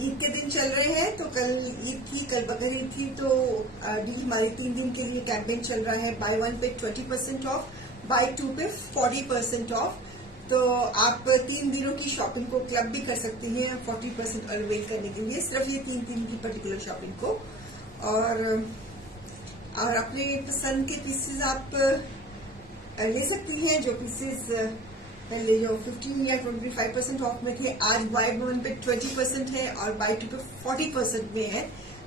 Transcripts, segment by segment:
ईद के दिन चल रहे हैं, तो कल ईद थी, कल बकर ईद थी, तो डील हमारी 3 दिन के लिए कैंपेन चल रहा है। बाय 1 पे 20% ऑफ, बाय 2 पे 40% ऑफ। तो आप 3 दिनों की शॉपिंग को क्लब भी कर सकती हैं 40% अवेल करने के लिए, सिर्फ ये 3 दिन की पर्टिकुलर शॉपिंग को। और अपने पसंद के पीसेस आप ले सकती हैं। जो पीसेस पहले जो 15 या 25% ऑफ में थे, आज बाय 1 पे 20% है और बाय 2 पे 40% में है।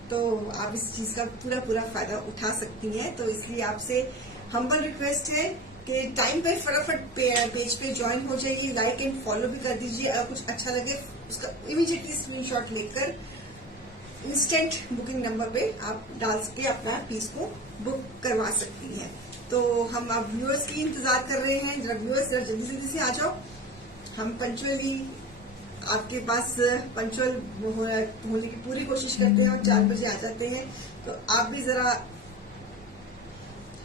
तो आप इस चीज का पूरा फायदा उठा सकती हैं। तो इसलिए आपसे हम्बल रिक्वेस्ट है कि टाइम पे फटाफट पेज पे ज्वाइन हो जाइए, लाइक एंड फॉलो भी कर दीजिए। अगर कुछ अच्छा लगे उसका इमीडिएटली स्क्रीनशॉट लेकर इंस्टेंट बुकिंग नंबर पे आप डाल के अपना पीस को बुक करवा सकती हैं। तो हम अब व्यूअर्स की इंतजार कर रहे हैं। जरा व्यूअर्स जरा जल्दी से आ जाओ। हम पंचुअली आपके पास पंचुअल होने की पूरी कोशिश करते हैं और 4 बजे आ जाते हैं। तो आप भी जरा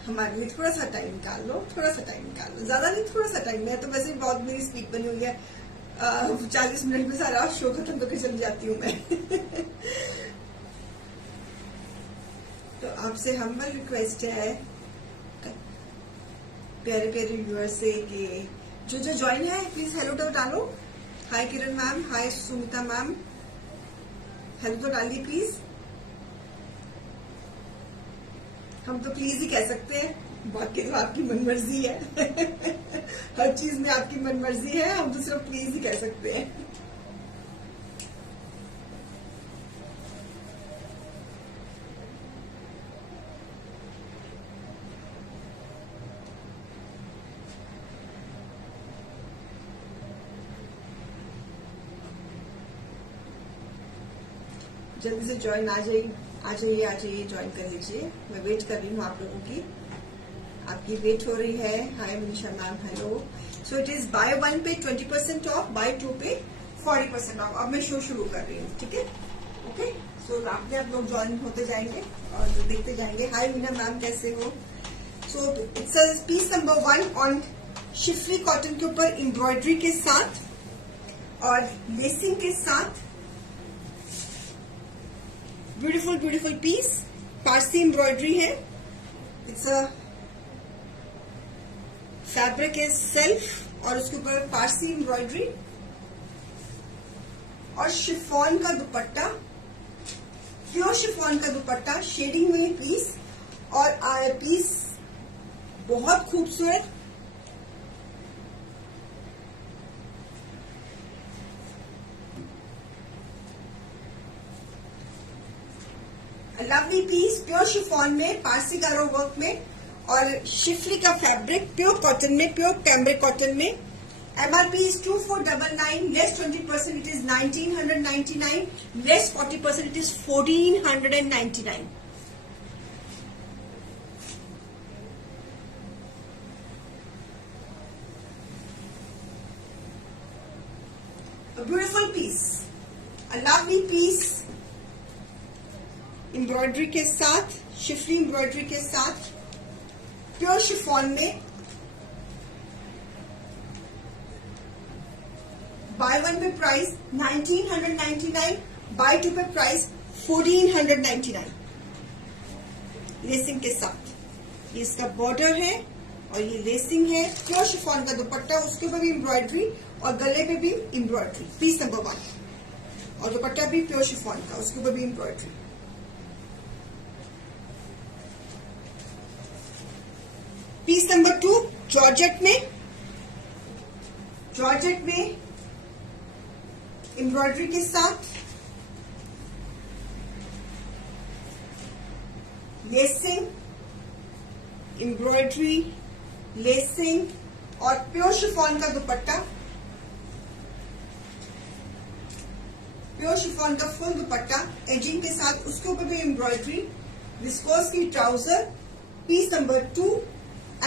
हमारे लिए थोड़ा सा टाइम निकाल लो, ज्यादा नहीं, थोड़ा सा टाइम। मैं तो वैसे बहुत मेरी स्पीड बनी हुई है, 40 मिनट में सारा शो खत्म करके चली जाती हूँ मैं। तो आपसे हम्बल रिक्वेस्ट है प्यारे व्यूअर्स से कि जो ज्वाइन है प्लीज हेलो तो डालो। हाय किरण मैम, हाय सुमिता मैम, हेलो तो डालिए प्लीज। हम तो प्लीज ही कह सकते हैं, बाकी तो आपकी मनमर्जी है। हर चीज में आपकी मनमर्जी है, हम तो सिर्फ प्लीज ही कह सकते हैं। जल्दी से ज्वाइन आ जाइए, ज्वाइन कर लीजिए। मैं वेट कर रही हूँ आप लोगों की, आपकी वेट हो रही है। Hi Manisha ma'am, hello. So it is buy 1 पे 20% ऑफ, बाय 2 पे 40% ऑफ। अब मैं शो शुरू कर रही हूँ, ठीक है? ओके, सो आप लोग ज्वाइन होते जाएंगे और देखते जाएंगे। हाय मीना मैम, कैसे हो? So it's piece number 1 on Schiffli cotton के ऊपर एम्ब्रॉयडरी के साथ और लेसिंग के साथ। ब्यूटीफुल पीस, पारसी एम्ब्रॉयडरी है। It's a fabric is self और उसके ऊपर पारसी एम्ब्रॉयडरी और शिफॉन का दुपट्टा, प्योर शिफॉन का दुपट्टा, शेडिंग में पीस। और पीस बहुत खूबसूरत, लवली पीस, प्योर शिफॉन में, पारसी गारो वर्क में और शिफरी का फैब्रिक, प्योर कॉटन में, प्योर कैम्ब्रिक कॉटन में। MRP is 2499, less 20% it is 1999, less 40% it is 1499। A beautiful piece, a lovely piece, embroidery के साथ, शिफरी एम्ब्रॉयडरी के साथ, प्योर शिफॉन में। बाय 1 पे प्राइस 1999, बाय 2 पे प्राइस 1499, लेसिंग के साथ। ये इसका बॉर्डर है और ये लेसिंग है। प्योर शिफॉन का दुपट्टा, उसके ऊपर भी एम्ब्रॉयडरी और गले पे भी एम्ब्रॉयडरी। पीस नंबर 1 और दुपट्टा भी प्योर शिफॉन का, उसके ऊपर भी एम्ब्रॉयडरी। पीस नंबर 2 जॉर्जेट में एम्ब्रॉयडरी के साथ, लेसिंग, एम्ब्रॉयडरी, लेसिंग और प्योर शिफॉन का दुपट्टा, प्योर शिफॉन का फुल दुपट्टा एजिंग के साथ, उसके ऊपर भी एम्ब्रॉयडरी, विस्कोस की trouser. Piece number 2,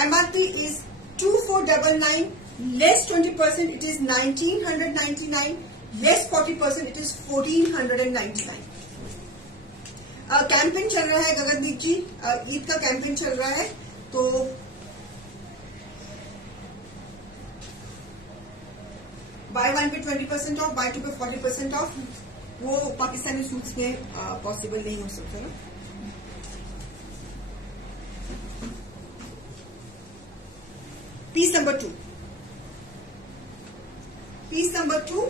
MRP is 2499, less 20% it is 1999, less 40% it is 1499। Campaign चल रहा है गगनदीप जी, ईद का कैंपेन चल रहा है। तो बाय 1 पे 20% ऑफ, बाय 2 पे 40% ऑफ, वो पाकिस्तानी सूट्स में पॉसिबल नहीं हो सकता ना। Piece number 2, piece number 2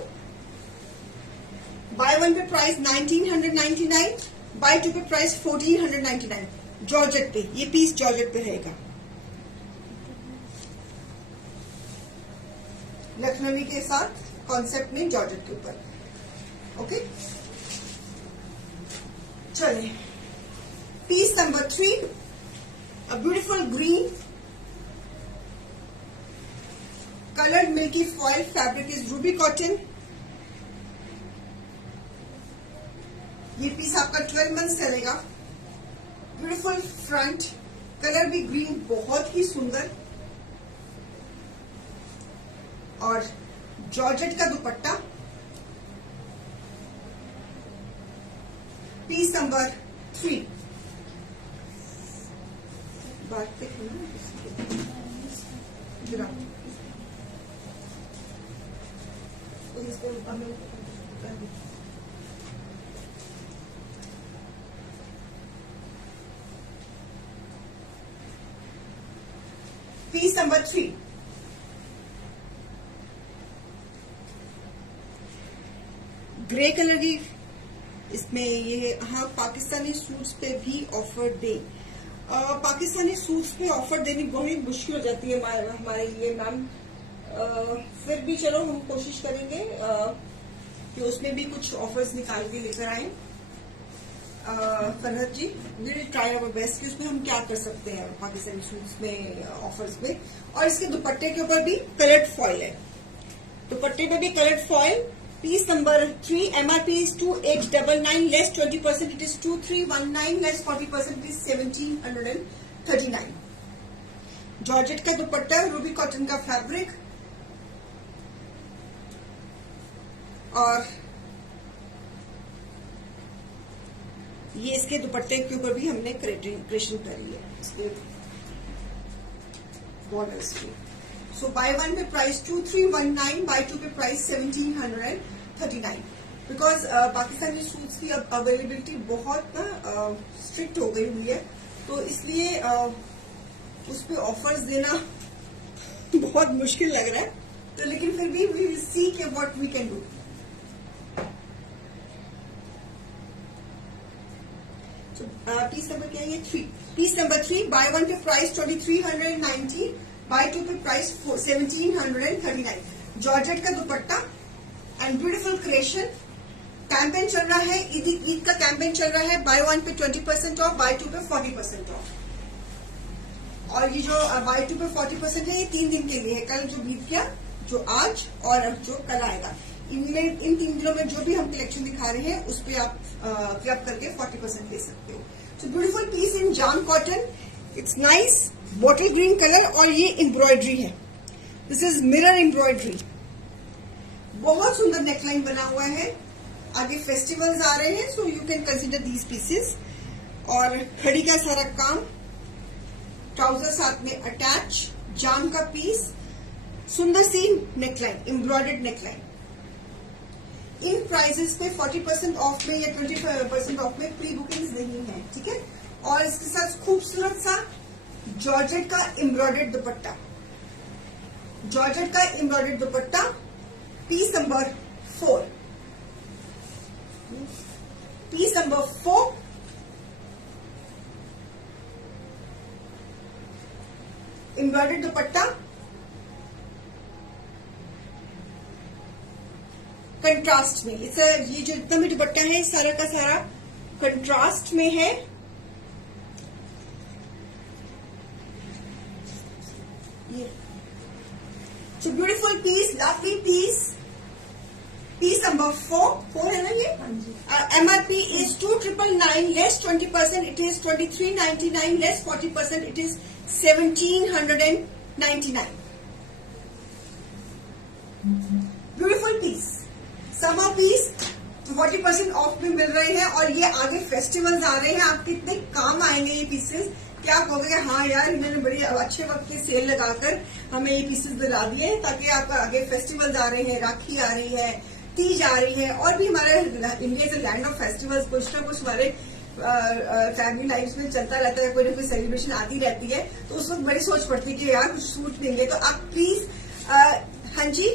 buy 1 पे प्राइस 1999, बाय 2 पे प्राइस 1499, जॉर्जेट पे। ये पीस जॉर्जेट पे रहेगा, लखनवी के साथ कॉन्सेप्ट में जॉर्जेट के ऊपर। ओके, चले piece number 3, a beautiful green coloured milky foil, fabric is ruby cotton. ये पीस आपका 12 मंथ चलेगा। ब्यूटीफुल फ्रंट, कलर भी ग्रीन, बहुत ही सुंदर, और जॉर्जेट का दुपट्टा। पीस नंबर 3, बात पे पीस नंबर 3, ग्रे कलर की, इसमें ये हाँ पाकिस्तानी सूट्स पे भी ऑफर दे। पाकिस्तानी सूट्स पे ऑफर देनी बहुत मुश्किल हो जाती है हमारे लिए मैम। फिर भी चलो हम कोशिश करेंगे कि उसमें भी कुछ ऑफर्स निकाल के लेकर आए। फरहत जी, विल ट्राई आवर बेस्ट कि उसमें हम क्या कर सकते हैं पाकिस्तानी सूट्स में ऑफर्स में। और इसके दुपट्टे के ऊपर भी कलर्ड फॉइल है, दुपट्टे पे भी coloured foil. Piece number 3, MRP is 2899, less 20%, it is 2319, less 40%, it is 1739। Georgette का दुपट्टा, रूबी कॉटन का फैब्रिक, और ये इसके दुपट्टे के ऊपर भी हमने क्रेशन करी है इसके बॉर्डर्स की। सो बाय 1 पे प्राइस 2319, बाय 2 पे प्राइस 1739। बिकॉज पाकिस्तानी सूट्स की अब अवेलेबिलिटी बहुत स्ट्रिक्ट हो गई हुई है, तो इसलिए उस पे ऑफर्स देना बहुत मुश्किल लग रहा है। तो लेकिन फिर भी वी विल सी के what we can do. Piece number क्या है ये? 3। पीस नंबर 3, बाय 1 पे प्राइस 2390, बाय 2 पे प्राइस 1739। जॉर्जेट का दुपट्टा एंड ब्यूटीफुल क्रिएशन। कैंपेन चल रहा है, ईद का कैंपेन चल रहा है। बाय 1 पे 20% ऑफ, बाय 2 पे 40% ऑफ। और ये जो बाय 2 पे 40% है, ये 3 दिन के लिए है। कल जो बीत गया, जो आज और जो कल आएगा, इन 3 दिनों में जो भी हम कलेक्शन दिखा रहे हैं उस पे आप क्लब करके 40% ले सकते हो। सो ब्यूटीफुल पीस इन जाम cotton, it's nice, bottle green colour, और ये एम्ब्रॉयडरी है। दिस इज मिरर एम्ब्रॉयडरी, बहुत सुंदर नेकलाइन बना हुआ है। आगे फेस्टिवल्स आ रहे हैं, so you can consider these pieces. और खड़ी का सारा काम, ट्राउजर साथ में अटैच, जाम का पीस, सुंदर सी नेकलाइन, एम्ब्रॉयडर्ड नेकलाइन। इन प्राइसेस पे 40% ऑफ में या 20% ऑफ में प्री बुकिंग्स नहीं है, ठीक है। और इसके साथ खूबसूरत सा जॉर्जेट का एम्ब्रॉयडर्ड दुपट्टा, जॉर्जेट का embroidered dupatta. Piece number 4, piece number 4, embroidered dupatta, contrast में। ये जो इतना भी दुपट्टा है सारा का सारा कंट्रास्ट में है। ये so beautiful piece, lovely piece. Piece number 4 है ना ये? MRP is 2999, less 20%, it is 2399, less 40%, it is 1799। Beautiful piece, summer piece 40% off में मिल रहे हैं। और ये आगे फेस्टिवल्स आ रहे हैं, आपके इतने काम आएंगे ये पीसेस। क्या कहोगे कि हाँ यार इन्होंने बड़ी अच्छे वक्त की सेल लगाकर हमें ये पीसेस दिला दिए ताकि आपका आगे फेस्टिवल्स आ रहे हैं, राखी आ रही है, तीज आ रही है, और भी हमारे India is land of festivals, कुछ ना कुछ हमारे फैमिली लाइफ में चलता रहता है, कोई ना कोई सेलिब्रेशन आती रहती है, तो उस वक्त बड़ी सोच पड़ती है कि यार कुछ सूट देंगे। तो आप प्लीज हाँ जी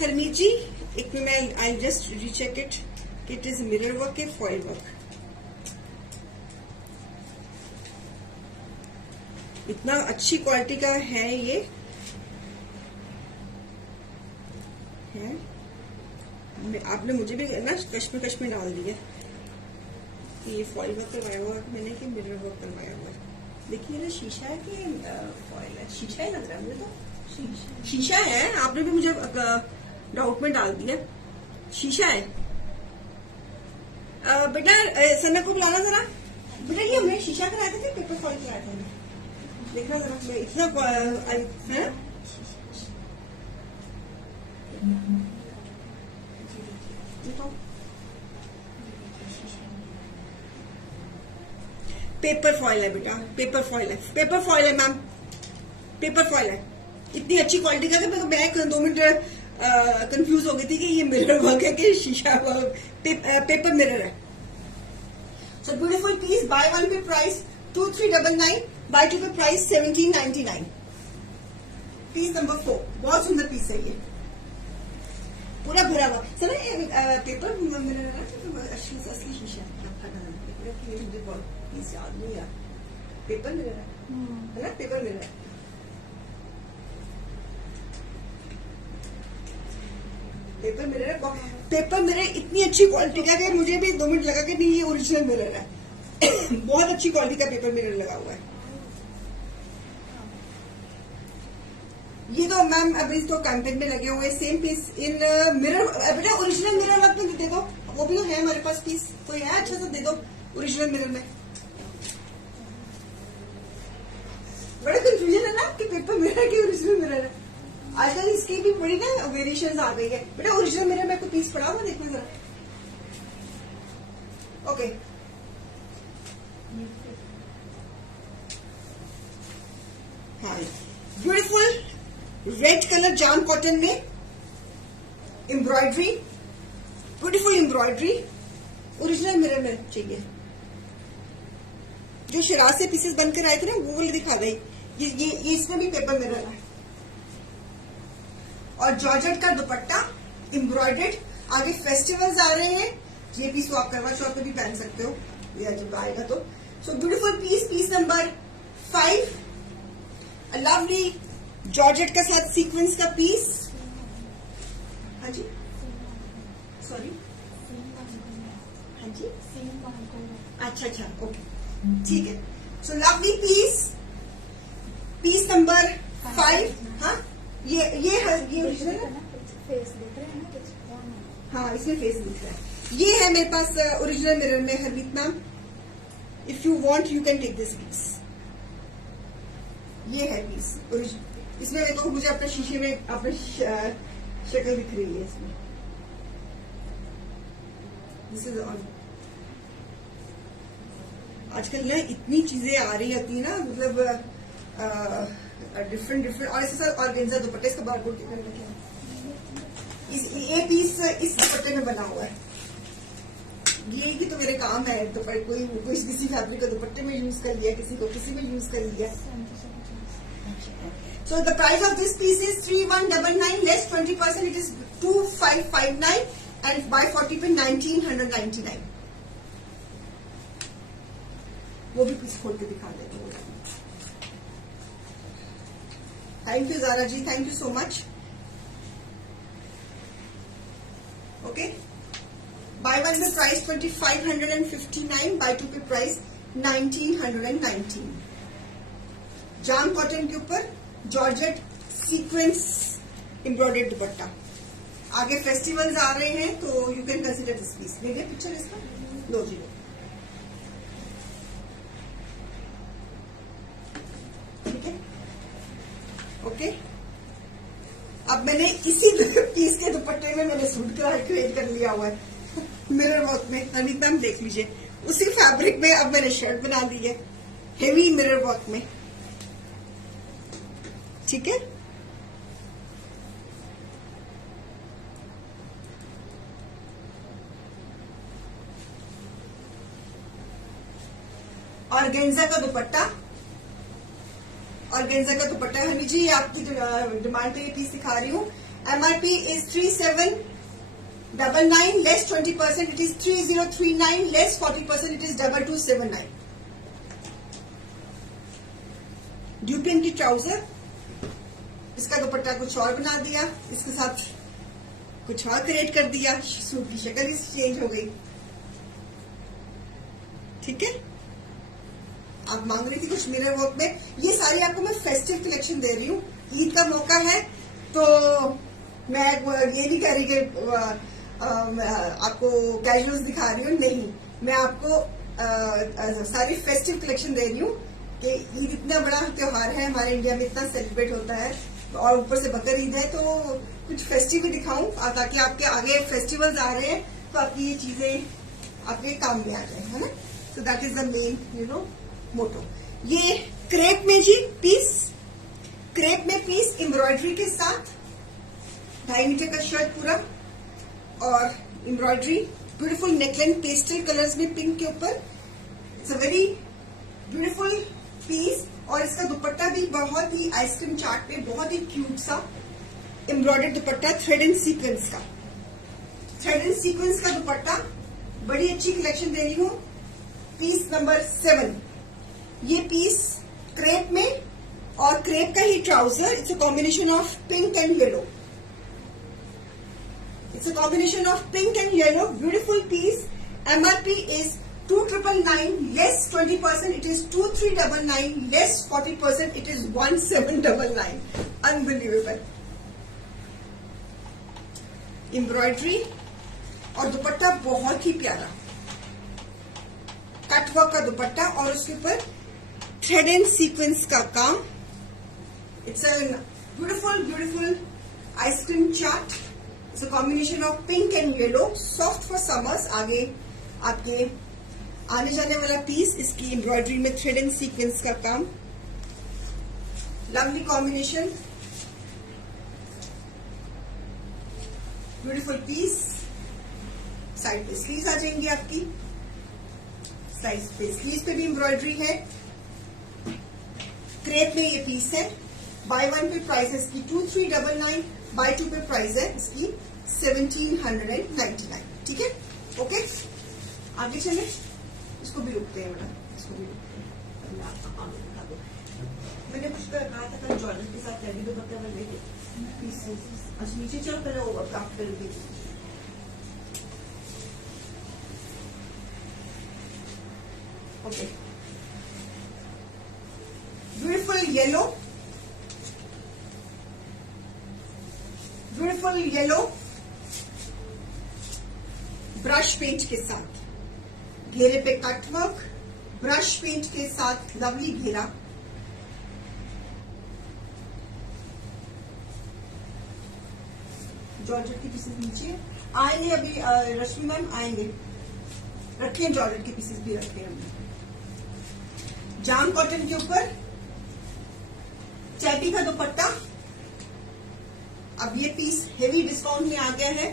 हरमीत जी, एक मिनट मैं I just recheck it is mirror work है फॉइल वर्क। इतना अच्छी क्वालिटी का है ये है। आपने मुझे भी ना कश्मीर डाल दिया कि ये फॉइल वर्क करवाया हुआ मैंने कि मिरर वर्क करवाया हुआ। देखिए ना शीशा है कि फॉइल है, शीशा ही लग रहा है मुझे तो। शीशा है, आपने भी मुझे डाउट में डाल दिया, शीशा है। बेटा सना को बुलाना जरा। बेटा ये हमने शीशा कराया था कि पेपर फॉइल कराया था? देखना जरा, मैं इतना है पेपर फॉइल है बेटा, पेपर फॉइल है, पेपर फॉइल है मैम, पेपर फॉइल है। इतनी अच्छी क्वालिटी का कि मैं 2 मिनट कंफ्यूज हो गई थी कि ये मिरर वर्क है कि शीशा पेपर मिरर है। So beautiful piece, buy one पे प्राइस 2399, बाय टू पे प्राइस 1799। पीस नंबर 4 बहुत सुंदर पीस है ये, पूरा भरा हुआ सर। पेपर मिरर है, असली शीशा मुझे याद नहीं यार, पेपर मिरर है ना, पेपर मिरर है। पेपर मिरर है, पेपर मिरर इतनी अच्छी क्वालिटी का कि मुझे भी 2 मिनट लगा कि नहीं ये ओरिजिनल मिरर है। बहुत अच्छी क्वालिटी का पेपर मिरर लगा हुआ है ये। तो मैम अभी तो कैंपेन में लगे हुए सेम पीस इन मिरर। बेटा ओरिजिनल मिरर वर्क में दे दो, वो भी तो है हमारे पास पीस, कोई है अच्छा सा दे दो ओरिजिनल मिरर में। बड़ा कंफ्यूजन है ना कि पेपर मिरर की ओरिजिनल मिरर है। आजकल इसकी भी बड़ी ना वेरिएशंस आ गई है। बेटा ओरिजिनल मिरर में कोई पीस पड़ा हुआ देखो जरा। ओके हाँ, ब्यूटीफुल रेड कलर जाम कॉटन में embroidery, beautiful embroidery, original mirror में चाहिए। जो शराज से पीसेस बनकर आए थे ना वो वाले दिखा दे। ये इसमें भी पेपर मिरर है और जॉर्जेट का दुपट्टा एम्ब्रॉयडर्ड। आगे फेस्टिवल्स आ रहे हैं, ये पीस तो आप करवा चौथ पे भी पहन सकते हो या जब आएगा तो। So beautiful piece, piece number 5, lovely georgette का साथ सीक्वेंस का पीस। हाँ जी सॉरी, हाँ जी अच्छा ओके ठीक है। So lovely piece, piece number 5। हाँ ये ओरिजिनल है, फेस दिख रहा है ना? हाँ इसमें फेस दिख रहा है। ये है मेरे पास ओरिजिनल मिरर में Harmeet ma'am, if you want you can take this piece. ये है पीस ओरिजिनल, इसमें देखो मुझे अपने शीशे में अपनी शक्ल दिख रही है इसमें। This is on. आजकल ना इतनी चीजें आ रही होती है ना, मतलब डिफरेंट और ऐसे सर ऑर्गेन्जा दुपट्टे, इसका बारकोड कितना रखा है? ये पीस इस दुपट्टे में बना हुआ है। ये कि तो मेरे काम है, तो कोई किसी फैब्रिक का दुपट्टे में यूज कर लिया, किसी को किसी में यूज कर लिया। So the price of this piece is 3199 less 20%, it is 2559 and buy 40 पे 1999। वो भी पीस खोल के दिखा देते हैं। Thank you Zara ji, thank you so much. Okay, buy one पे प्राइस 2559, बाय टू पे प्राइस 1919। जाम कॉटन के ऊपर जॉर्जेट सीक्वेंस एम्ब्रॉयडर्ड दुपट्टा। आगे फेस्टिवल्स आ रहे हैं तो you can consider this piece. देखिए पिक्चर इसका, लो जी ठीक है। ओके, अब मैंने इसी पीस के दुपट्टे में मैंने सूट क्रिएट कर लिया हुआ है मिरर वर्क में। अनिता मैम देख लीजिए, उसी फैब्रिक में अब मैंने शर्ट बना दी है। हेवी मिरर वर्क में, ठीक है। ऑर्गेन्जा का दुपट्टा, ऑर्गेन्जा का दुपट्टा हनी जी, आपकी डिमांड पे ये पीस दिखा रही हूँ। MRP is 3799 less 20%, it is 3039 less 40%, it is 2279। ड्यूपिन की ट्राउजर, इसका दुपट्टा कुछ और बना दिया, इसके साथ कुछ और क्रिएट कर दिया, सूट की शक्ल भी चेंज हो गई, ठीक है। आप मांग रही थी कुछ मिरर वर्क में, ये सारी आपको मैं फेस्टिव कलेक्शन दे रही हूँ। ईद का मौका है तो मैं ये नहीं कह रही कि आपको कैजुअल्स दिखा रही हूँ, नहीं, मैं आपको सारी फेस्टिव कलेक्शन दे रही हूँ कि ईद इतना बड़ा त्योहार है, हमारे इंडिया में इतना सेलिब्रेट होता है, और ऊपर से बकर ईद है, तो कुछ फेस्टिव भी दिखाऊं ताकि आपके आगे फेस्टिवल्स आ रहे हैं तो आपकी ये चीजें आपके काम में आ जाए, है ना। So that is the main motto. ये क्रेप में जी पीस, क्रेप में पीस एम्ब्रॉयडरी के साथ, 2.5 मीटर का शर्ट पूरा और embroidery, beautiful neckline pastel colours में पिंक के ऊपर। It's a very beautiful piece, और इसका दुपट्टा भी बहुत ही आइसक्रीम चार्ट पे बहुत ही क्यूट सा embroidered dupatta, thread and sequence का, थ्रेड एंड सीक्वेंस का दुपट्टा। बड़ी अच्छी कलेक्शन दे रही हूँ। पीस नंबर 7, ये पीस क्रेप में और क्रेप का ही trouser, it's a combination of pink and yellow, it's a combination of pink and yellow, beautiful piece. MRP is 2999 less 20%, it is 2399 less 40%, it is 1799। Unbelievable embroidery और दुपट्टा बहुत ही प्यारा, cutwork का दुपट्टा और उसके ऊपर थ्रेड एंड सीक्वेंस का काम। It's a beautiful beautiful ice cream chart, it's a combination of pink and yellow, soft for summers. आगे आपके आने जाने वाला पीस, इसकी एम्ब्रॉयडरी में थ्रेड एंड सीक्वेंस का काम, lovely combination, beautiful piece. Side पे स्लीव्स आ जाएंगी आपकी, साइड पे स्लीव्स पे भी एम्ब्रॉयडरी है। क्रेप में ये पीस है। बाय 1 पे प्राइस है इसकी 2399, बाय 2 पे प्राइस है इसकी 1799, ठीक है। ओके, आगे चले, इसको भी रुकते हैं बेटा, इसको भी रुकते हैं। मैं आपका काम दिखा दो, मैंने कुछ कहा था कल जॉर्जेट के साथ रेडी तो करते हैं लेके पीसेस। अच्छा नीचे चल पहले वो आप करोगे। Okay, beautiful yellow, beautiful yellow brush paint के साथ, घेरे पे कटवर्क, ब्रश पेंट के साथ लवली घेरा। जॉर्जेट के पीसेस नीचे आएंगे अभी, रश्मि मैम आएंगे, रखे जॉर्जेट के पीसेस भी रखे हमने। जाम कॉटन के ऊपर चैटी का दुपट्टा। अब ये पीस हेवी डिस्काउंट में आ गया है।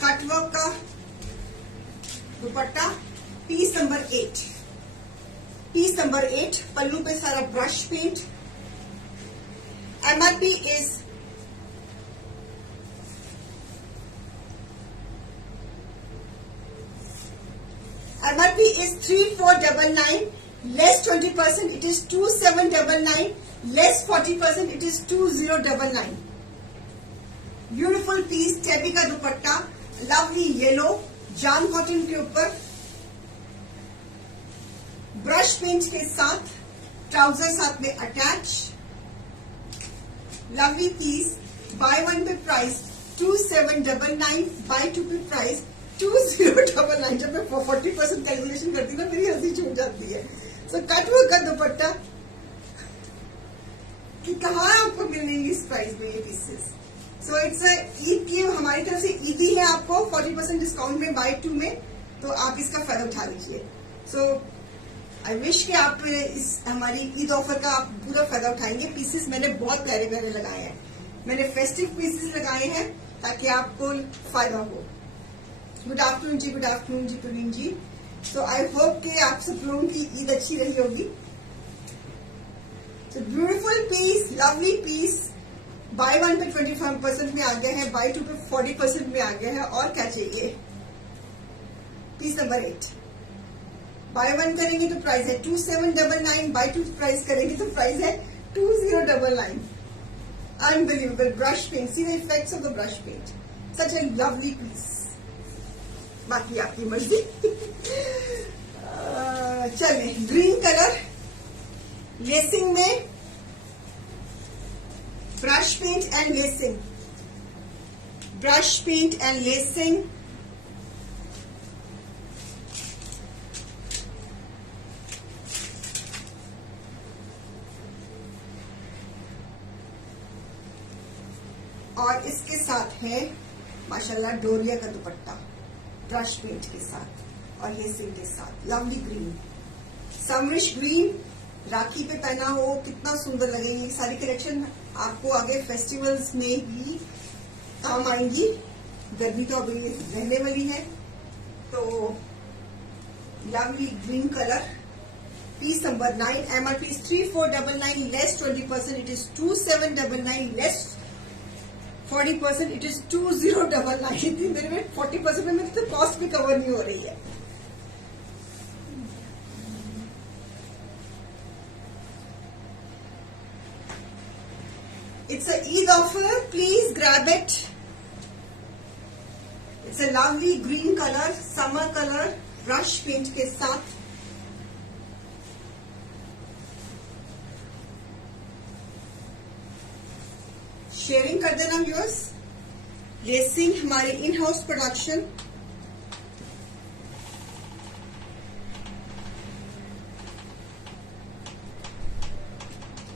कटवर्क का dupatta, piece number 8, piece number 8, pallu पे सारा brush paint. MRP is MRP is 3499 less 20%, it is 2799 less 40%, it is 2099। Beautiful piece, टेबी का दुपट्टा, लवली येलो, जाम कॉटन के ऊपर, ब्रश पेंट के साथ, ट्राउजर साथ में अटैच, लवली पीस। बाय 1 पे प्राइस 2799, बाय 2 पे प्राइस 2099। जब मैं 40% कैलकुलेशन करती हूँ ना मेरी हंसी छूट जाती है। सो कटवर्क का दुपट्टा कि कहाँ आपको मिलेंगी इस प्राइस में ये पीसेस। सो इट्स ईद की हमारी तरफ से ईदी है आपको 40% डिस्काउंट में बाय 2 में, तो आप इसका फायदा उठा लीजिए। सो आई विश कि आप इस हमारी ईद ऑफर का आप पूरा फायदा उठाएंगे। पीसेस मैंने बहुत प्यारे प्यारे लगाए हैं, मैंने फेस्टिव पीसेस लगाए हैं ताकि आपको फायदा हो। गुड आफ्टरनून जी, गुड आफ्टरनून जी Praveen ji. So I hope कि आप सब लोगों की ईद अच्छी रही होगी। So beautiful piece, lovely piece, buy 1 पे 25% में आ गया है, बाय 2 पे 40% में आ गया है। और क्या चाहिए? पीस नंबर 8 बाय 1 करेंगे तो प्राइस है 2799, बाय 2 प्राइस करेंगे तो प्राइस है 2099। Unbelievable brush paint, see the effects of the brush paint, such a lovely piece. बाकी आपकी मर्जी। चलिए, ग्रीन कलर लेसिंग में, brush paint and lacing, brush paint and lacing. और इसके साथ है माशाल्लाह डोरिया का दुपट्टा ब्रश पेंट के साथ और लेसिंग के साथ। लवली ग्रीन, समरिश ग्रीन, राखी पे पहना हो कितना सुंदर लगेगी। ये सारी कलेक्शन आपको आगे फेस्टिवल्स में भी काम आएंगी। गर्मी तो अभी रहने वाली है, तो lovely green colour. Piece number 9, MRP is 3499, less 20%, it is 2799, less 40%, it is 2099। मेरे में 40% में मेरी तो कॉस्ट भी कवर नहीं हो रही है। It's a Eid offer, please grab it. It's a lovely green color, summer color, brush paint के साथ। शेयरिंग कर देना व्यूअर्स। लेसिंग हमारे इन हाउस प्रोडक्शन।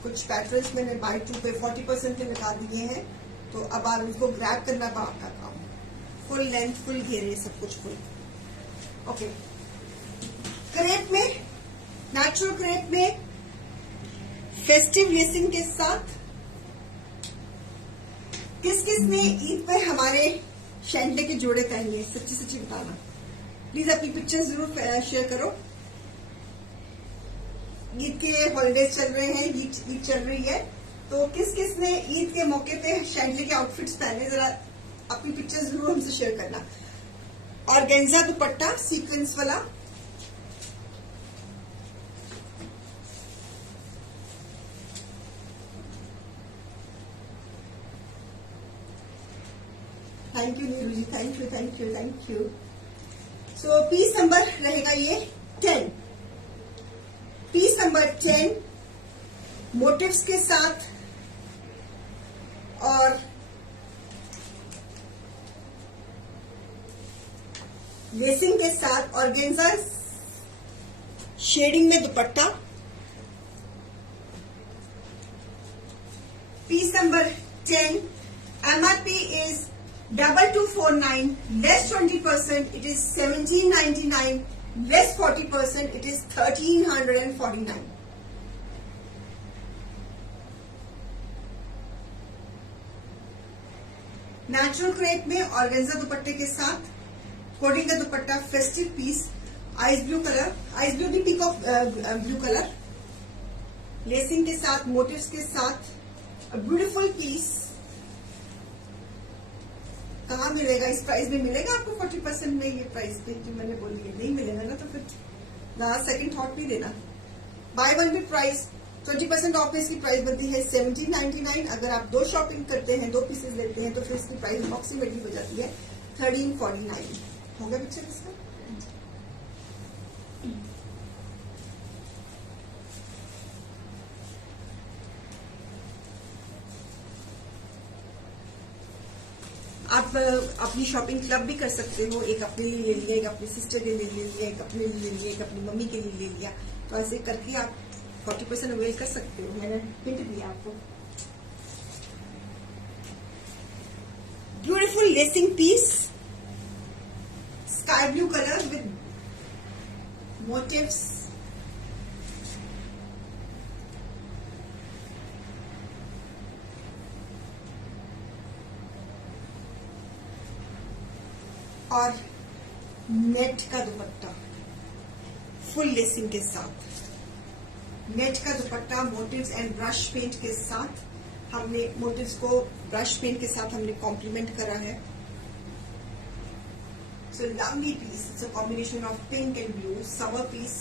कुछ पैटर्न्स मैंने बाय 2 पे 40% में लगा दिए हैं, तो अब आप उसको ग्रैब करना आपका काम। फुल लेंथ, फुल घेरे, सब कुछ फुल। ओके, क्रेप में, नेचुरल क्रेप में फेस्टिव लेसिंग के साथ। किस किस ने ईद पे हमारे शैंडले के जोड़े पहने हैं? सच्ची सच्ची बताना प्लीज। अपनी पिक्चर्स जरूर शेयर करो। ईद के हॉलीडेज चल रहे हैं, ईद चल रही है, तो किस किस ने ईद के मौके पे शैंडले के आउटफिट्स पहने, जरा अपनी पिक्चर्स जरूर हमसे शेयर करना। और गेंजा दुपट्टा सीक्वेंस वाला, thank you Neeru ji, thank you thank you thank you. So piece number रहेगा ये 10। पीस नंबर 10 मोटिव्स के साथ और लेसिंग के साथ और गेंजा शेडिंग में dupatta. Piece number 10, MRP is 2249, less 20%, it is 1799, less 40%, it is 1349। Natural crepe में ऑर्गेन्जा दुपट्टे के साथ, कोडिंग का dupatta, festive piece, ice blue colour, ice blue भी पीकॉक ब्लू कलर, लेसिंग के साथ, मोटिव्स के साथ, ब्यूटीफुल पीस। कहाँ मिलेगा? इस प्राइस में मिलेगा आपको 40% में? ये प्राइस पे जो मैंने बोली है नहीं मिलेगा ना, तो फिर ना सेकंड थॉट नहीं देना। बाय 1 पे प्राइस 20% ऑफ में इसकी प्राइस बनती है 1799। अगर आप 2 शॉपिंग करते हैं, 2 पीसेस लेते हैं, तो फिर इसकी प्राइस अप्रॉक्सीमेटली हो जाती है 1349। हो गया पिक्चर इसका? आप अपनी शॉपिंग क्लब भी कर सकते हो। एक अपने लिए ले लिया, एक अपनी सिस्टर के लिए ले लिया, एक अपने लिए ले लिया, एक अपनी मम्मी के लिए ले लिया, तो ऐसे करके आप 40% अवेल कर सकते हो। मैंने हिंट दिया आपको। Beautiful lacing piece, sky blue colour with motifs, और नेट का दुपट्टा फुल लेसिंग के साथ, नेट का dupatta motifs and brush paint के साथ। हमने मोटिव्स को ब्रश पेंट के साथ हमने कॉम्प्लीमेंट करा है। So lovely piece, it's a combination of pink and blue, summer piece.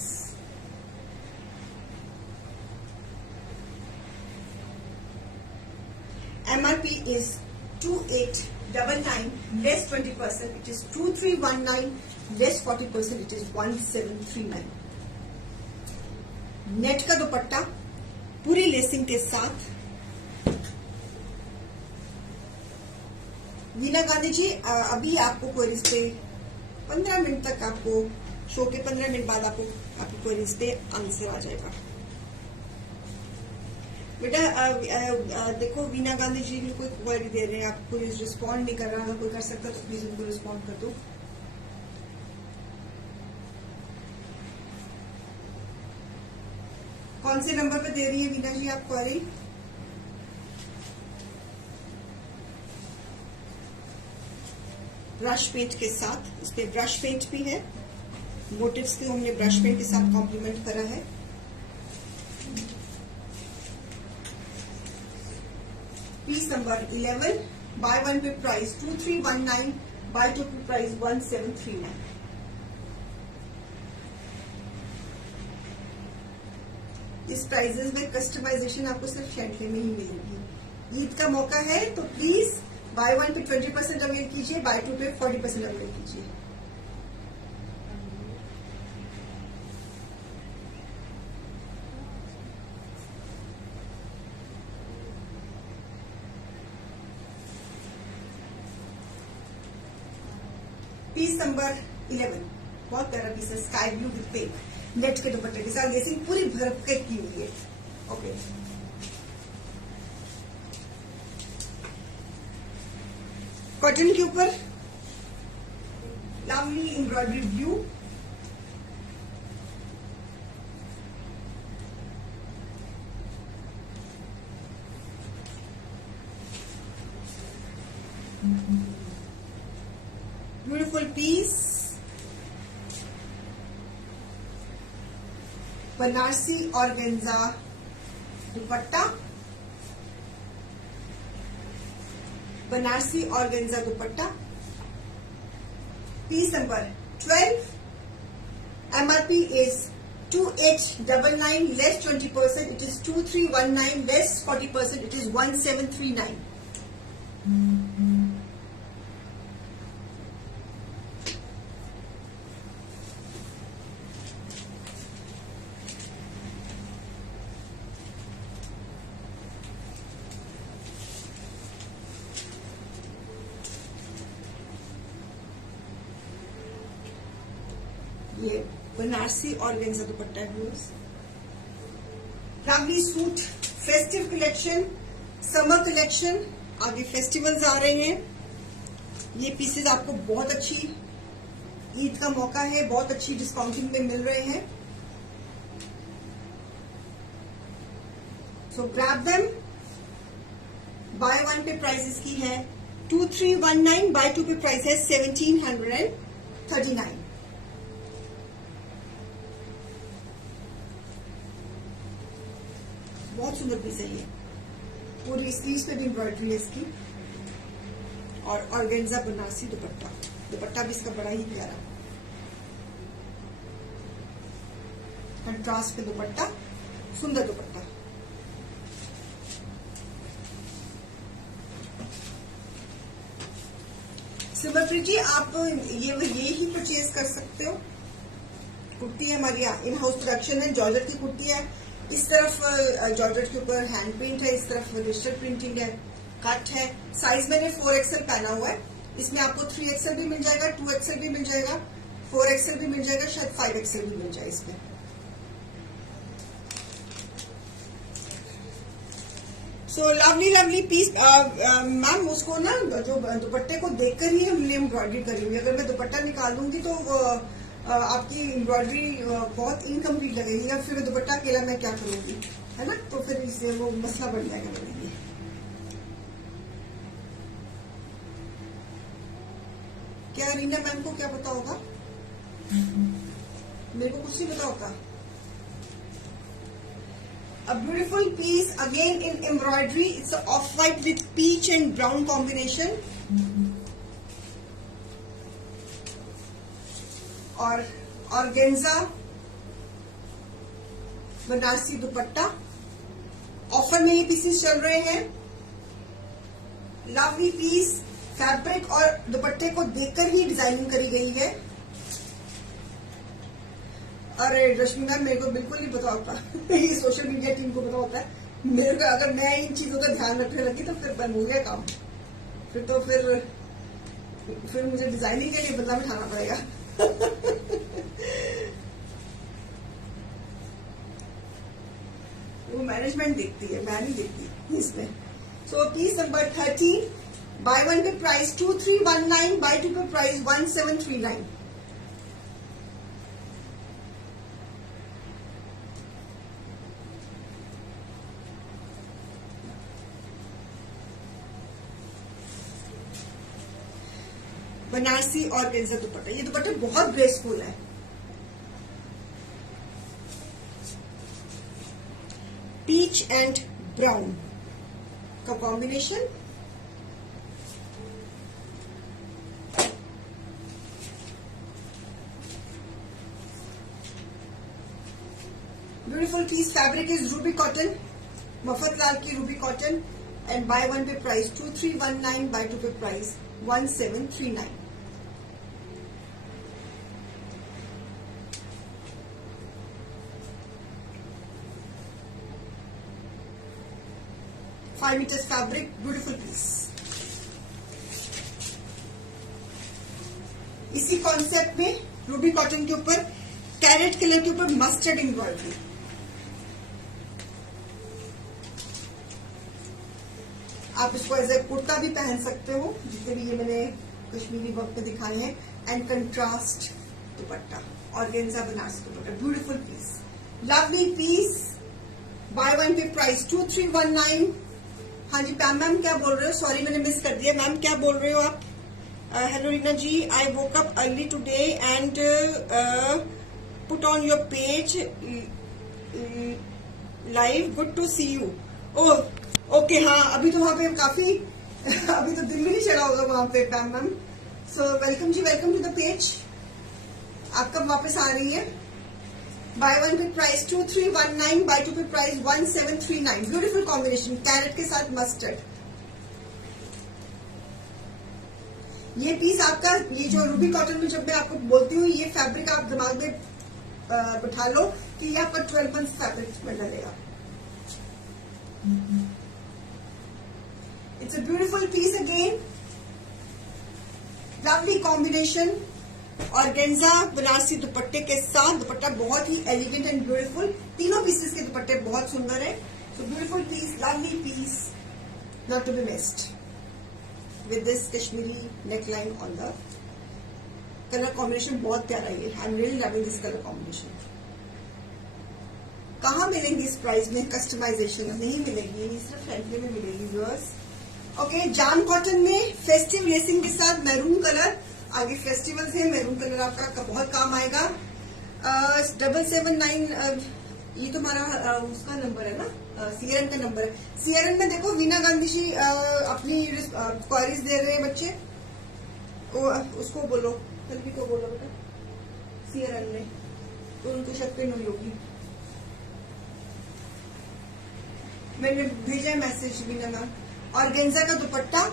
MRP is 2899 less 20%, it is 2319 less 40%, it is 1739। Net का दुपट्टा पूरी लेसिंग के साथ। वीना गांधी जी, अभी आपको क्वेरीज पे 15 मिनट तक, आपको शो के 15 मिनट बाद आपको क्वेरीज पे आंसर आ जाएगा। बेटा देखो, वीना गांधी जी ने कोई क्वेरी दे रहे हैं, आपको रिस्पॉन्ड नहीं कर रहा। अगर कोई कर सकता तो प्लीज उनको रिस्पॉन्ड कर दो। कौन से नंबर पे दे रही है वीना जी आप क्वेरी? ब्रश पेंट के साथ, इस पे ब्रश पेंट भी है, मोटिव्स को हमने ब्रश पेंट के साथ कॉम्प्लीमेंट करा है। पीस नंबर 11, बाय वन पे प्राइस 2319, बाय टू पे प्राइस 1739। इस प्राइजेस में कस्टमाइजेशन आपको सिर्फ शेंटले में ही मिलेगी। ईद का मौका है तो प्लीज बाय वन पे 20% अवेल कीजिए, बाय टू पे 40% अवेल कीजिए। पीस नंबर 11 बहुत प्यारा पीस है, sky blue with pink, net के दुपट्टे के साथ लेसिंग पूरी भरपूर की हुई है। ओके, कॉटन के ऊपर lovely embroidery blue, beautiful piece, Banarasi organza dupatta, Banarasi organza dupatta. Piece number 12, MRP is 2899 less 20%, it is 2319 less 40%, it is 1739। ये बनारसी ऑर्गेन्जा दुपट्टा है। Lovely suit, festive collection, summer collection, आगे फेस्टिवल्स आ रहे हैं। ये पीसेस आपको बहुत अच्छी, ईद का मौका है, बहुत अच्छी डिस्काउंटिंग में मिल रहे हैं। सो ग्रैब देम। बाय वन पे प्राइस इसकी है 2319, बाय टू पे प्राइस है 1739। बहुत सुंदर पीस है ये, पूरी स्लीव्स पे भी एम्ब्रॉयडरी है इसकी, और ऑर्गेन्जा बनारसी दुपट्टा, दुपट्टा भी इसका बड़ा ही प्यारा कंट्रास्ट पे दुपट्टा, सुंदर दुपट्टा। सिमरप्रीत जी, आप ये ही परचेज कर सकते हो। कुर्ती हमारी इन हाउस प्रोडक्शन है, जॉर्जेट की कुर्ती है। इस तरफ जॉर्जेट के ऊपर हैंड प्रिंट है, इस तरफ डिजिटल प्रिंटिंग है, कट है। साइज मैंने 4XL पहना हुआ है, इसमें आपको 3XL भी मिल जाएगा, 2XL भी मिल जाएगा, 4XL भी मिल जाएगा, शायद 5XL भी मिल जाए इसमें। सो लवली पीस। मैम उसको ना, जो दुपट्टे को देखकर ही हमने एम्ब्रॉयडरी करी हुई। अगर मैं दुपट्टा निकालूंगी तो आपकी एम्ब्रॉयडरी बहुत इनकम्प्लीट लगेगी, या फिर दुपट्टा अकेला मैं क्या करूंगी, है ना? तो फिर इससे वो मसला बन जाएगा मेरे लिए। क्या रीना मैम को क्या पता होगा? मेरे को कुछ नहीं पता होगा. A beautiful piece again in embroidery. It's a off-white with peach and brown combination. और ऑर्गेन्जा बनारसी दुपट्टा. ऑफर में ये पीसेस चल रहे हैं. Lovely piece. फैब्रिक और दुपट्टे को देखकर ही डिजाइनिंग करी गई है. अरे रश्मि मैम मेरे को बिल्कुल नहीं पता होता. ये सोशल मीडिया टीम को पता होता है. मेरे को अगर मैं इन चीजों का ध्यान रखने लगी तो फिर बंद हो गया काम. फिर मुझे डिजाइनिंग के लिए बदला बिठाना पड़ेगा. वो मैनेजमेंट देखती है, मैं नहीं देखती इसमें. So piece number 13. Buy one पे प्राइस 2319, बाय टू पे प्राइस 1739. बनारसी ऑर्गेन्जा दुपट्टा. ये दुपट्टा बहुत ग्रेसफुल है. पीच एंड ब्राउन का combination. Beautiful piece. Fabric is ruby cotton, Mafatlal की ruby cotton. And buy one पे प्राइस 2319, बाय टू पे price 1739. Five metres fabric. Beautiful piece. इसी concept में रूबी कॉटन के ऊपर कैरेट कलर के ऊपर मस्टर्ड एम्ब्रॉयडरी. आप इसको एज ए कुर्ता भी पहन सकते हो, जितने भी ये मैंने कश्मीरी वर्क में दिखाए हैं. And contrast dupatta. Organza Banarasi dupatta. Beautiful piece. Lovely piece. Buy one पे प्राइस 2319. हाँ जी पैम मैम क्या बोल रहे हो? सॉरी मैंने मिस कर दिया. मैम क्या बोल रहे हो आप? Hello Reena ji. I woke up early today and put on your page live. Good to see you. Oh okay. हाँ अभी तो वहां पे काफी अभी तो दिन भी नहीं चला होगा वहां पे पैम मैम. सो वेलकम जी, वेलकम टू द पेज. आप कब वापस आ रही है? बाय वन पे प्राइस 2319, बाय टू पे प्राइस 1739. Beautiful combination. कैरेट के साथ मस्टर्ड. ये पीस आपका, ये जो रूबी कॉटन में जब मैं आपको बोलती हूँ, ये फैब्रिक आप दिमाग में बिठा लो कि ये आपका 12 मंथ फैब्रिक में डलेगा. It's a beautiful piece again. Lovely combination. Organza Banarasi दुपट्टे के साथ. दुपट्टा बहुत ही एलिगेंट एंड ब्यूटीफुल. तीनों पीसेस के दुपट्टे बहुत सुंदर है. So beautiful piece, lovely piece, not to be missed. With this Kashmiri neckline on the. Colour combination बहुत प्यारा है. I am really loving this colour combination. कहाँ मिलेंगी इस प्राइस में कस्टमाइजेशन? नहीं मिलेगी, ये सिर्फ फ्रेंडली में मिलेगी व्यूअर्स. ओके. जाम कॉटन में फेस्टिव लेसिंग के साथ मैरून कलर. आगे फेस्टिवल्स है, मैरून कलर आपका बहुत काम आएगा. 779. ये तो हमारा उसका नंबर है ना, सीआरएन का नंबर है. सीआरएन में देखो वीना गांधी जी अपनी क्वारीज दे रहे हैं बच्चे. उसको बोलो, तलवी को बोलो बेटा. सीआरएन में तो उनको शक पे नहीं होगी. मैंने भेजा है मैसेज वीना मैम. ऑर्गेन्जा का दुपट्टा.